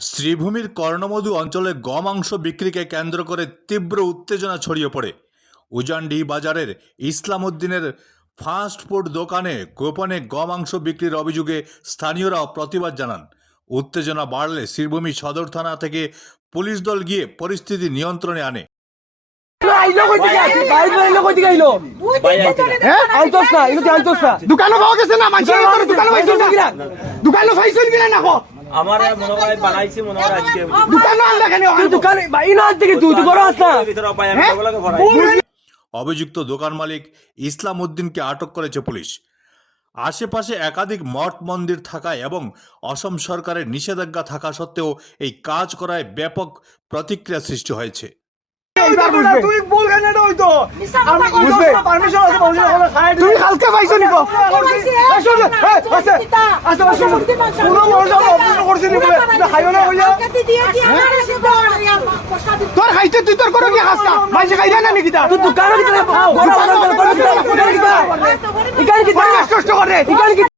শ্রীভূমির কর্ণমধু অঞ্চলে গমাংস বিক্রিকে কেন্দ্র করে তীব্র উত্তেজনা ছড়িয়ে পড়ে। উজানডি বাজারের ইসলাম উদ্দিনের ফাস্ট ফুড দোকানে গোপনে গমাংস বিক্রির অভিযোগে স্থানীয়রা প্রতিবাদ জানান। উত্তেজনা বাড়লে শ্রীভূমি সদর থানা থেকে পুলিশ দল গিয়ে পরিস্থিতি নিয়ন্ত্রণে আনে। দোকানো গেছে না। আমার মনে হয় বানাইছি মনে হয় আজকে দোকানো কেন দোকানে না থেকে তুই বড় না। অভিযুক্ত দোকান মালিক ইসলাম উদ্দিনকে আটক করেছে পুলিশ। আশেপাশে একাধিক মঠ মন্দির থাকায় এবং অসম সরকারের নিষেধাজ্ঞা থাকা সত্ত্বেও এই কাজ করায় ব্যাপক প্রতিক্রিয়া সৃষ্টি হয়েছে। তুই বল কেন এটা হইতো আমি বুঝবে। পারমিশন আছে পাইছো নিব তোর খাইতে তুই তোর করো কি খাসনা মাইসে খাইরা না নাকি তুই দোকানে কি বড় বড় বড় দোকানে কি ইকান কি কষ্ট করে ইকান কি